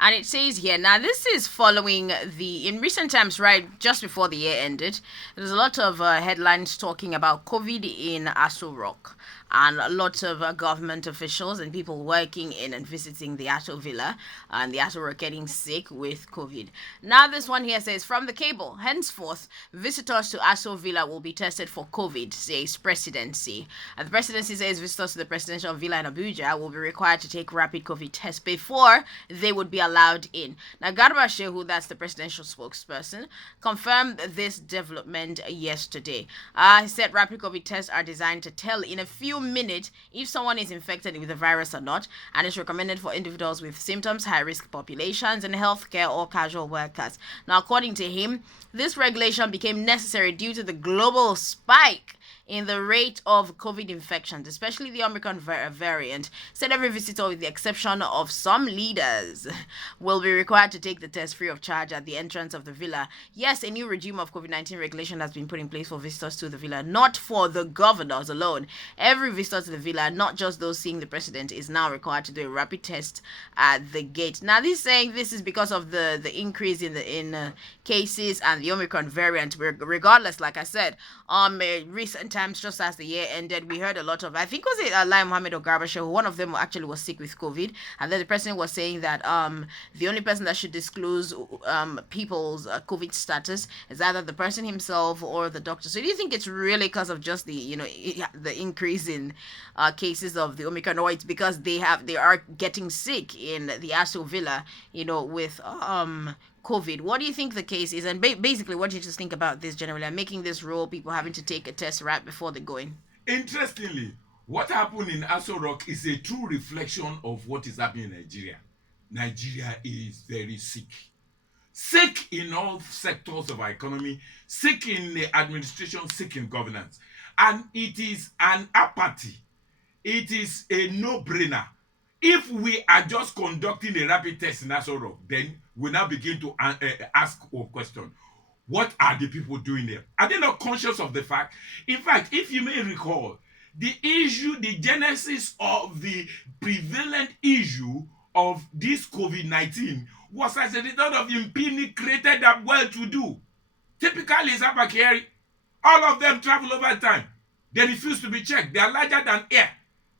And it says here, now this is following in recent times, right, just before the year ended, there's a lot of headlines talking about COVID in Aso Rock. And lots of government officials and people working in and visiting the Aso Villa and the Aso Rock getting sick with COVID. Now this one here says, from the cable, henceforth, visitors to Aso Villa will be tested for COVID, says presidency. And the presidency says visitors to the presidential villa in Abuja will be required to take rapid COVID tests before they would be allowed in. Now, Garba Shehu, that's the presidential spokesperson, confirmed this development yesterday. He said rapid COVID tests are designed to tell in a few minutes if someone is infected with the virus or not, and it's recommended for individuals with symptoms, high-risk populations, and healthcare or casual workers. Now, according to him, this regulation became necessary due to the global spike in the rate of COVID infections, especially the Omicron variant. Said every visitor, with the exception of some leaders, will be required to take the test free of charge at the entrance of the villa. Yes, a new regime of COVID-19 regulation has been put in place for visitors to the villa, not for the governors alone. Every visitor to the villa, not just those seeing the president, is now required to do a rapid test at the gate. Now, this saying this is because of the increase in cases and the Omicron variant. Regardless, like I said, recent times, just as the year ended, we heard a lot of, I think was it Lai Mohammed or Garba Shehu, one of them actually was sick with COVID, and then the president was saying that the only person that should disclose people's COVID status is either the person himself or the doctor. So do you think it's really because of just the increase in cases of the Omicron, or it's because they are getting sick in the Aso Villa, with COVID? What do you think the case is? And basically, what do you just think about this generally? I'm making this rule, people having to take a test right before they go in. Interestingly, what happened in Aso Rock is a true reflection of what is happening in Nigeria. Nigeria is very sick. Sick in all sectors of our economy, sick in the administration, sick in governance. And it is an apathy. It is a no-brainer. If we are just conducting a rapid test in Aso Rock, then we now begin to ask a question. What are the people doing there? Are they not conscious of the fact? In fact, if you may recall, the genesis of the prevalent issue of this COVID-19 was as a result of impunity created that well-to-do. Typically, it's Abakari. All of them travel over time. They refuse to be checked. They are larger than air.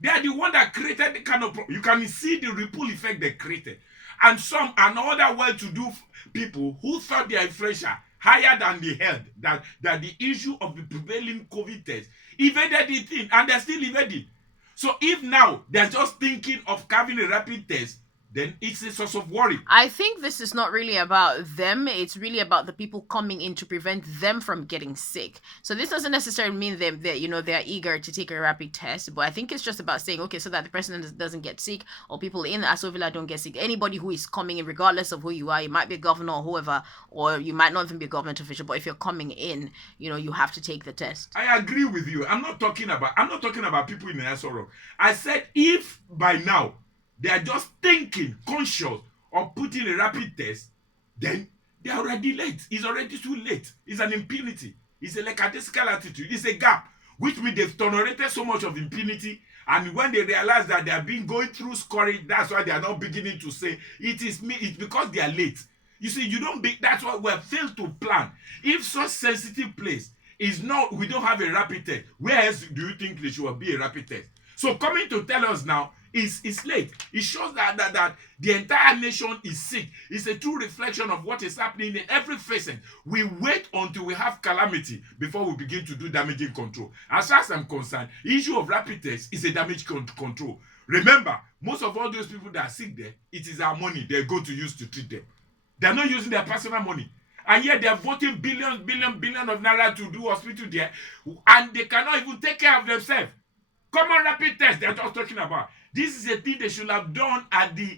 They are the one that created the kind of problem. You can see the ripple effect they created. And some other well-to-do people who thought they are influential higher than the head, that the issue of the prevailing COVID test evaded the thing, and they're still evading. So if now they're just thinking of having a rapid test, then it's a source of worry. I think this is not really about them. It's really about the people coming in to prevent them from getting sick. So this doesn't necessarily mean that they're eager to take a rapid test, but I think it's just about saying, okay, so that the president doesn't get sick, or people in the Aso Villa don't get sick. Anybody who is coming in, regardless of who you are, you might be a governor or whoever, or you might not even be a government official, but if you're coming in, you have to take the test. I agree with you. I'm not talking about people in the Aso Rock. I said if by now they are just thinking, conscious of putting a rapid test, then they are already late. It's already too late. It's an impunity. It's a lackadaisical attitude. It's a gap, which means they've tolerated so much of impunity. And when they realize that they are going through scourge, that's why they are not beginning to say, it's because they are late. You see, that's why we have failed to plan. If such sensitive place is not, we don't have a rapid test, where else do you think there should be a rapid test? So coming to tell us now, is late. It shows that the entire nation is sick. It's a true reflection of what is happening in every facet. We wait until we have calamity before we begin to do damaging control. As far as I'm concerned, the issue of rapid test is a damage control. Remember, most of all those people that are sick there, it is our money they're going to use to treat them. They're not using their personal money. And yet they're voting billion of naira to do hospital there, and they cannot even take care of themselves. Common rapid test they're just talking about. This is a thing they should have done at the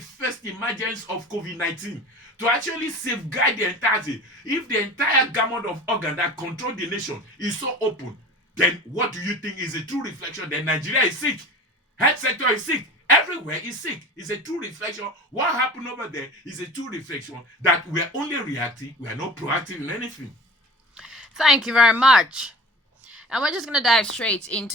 first emergence of COVID-19, to actually safeguard the entirety. If the entire gamut of organ that control the nation is so open, then what do you think is a true reflection that Nigeria is sick? Health sector is sick. Everywhere is sick. It's a true reflection. What happened over there is a true reflection that we are only reacting. We are not proactive in anything. Thank you very much. And we're just going to dive straight into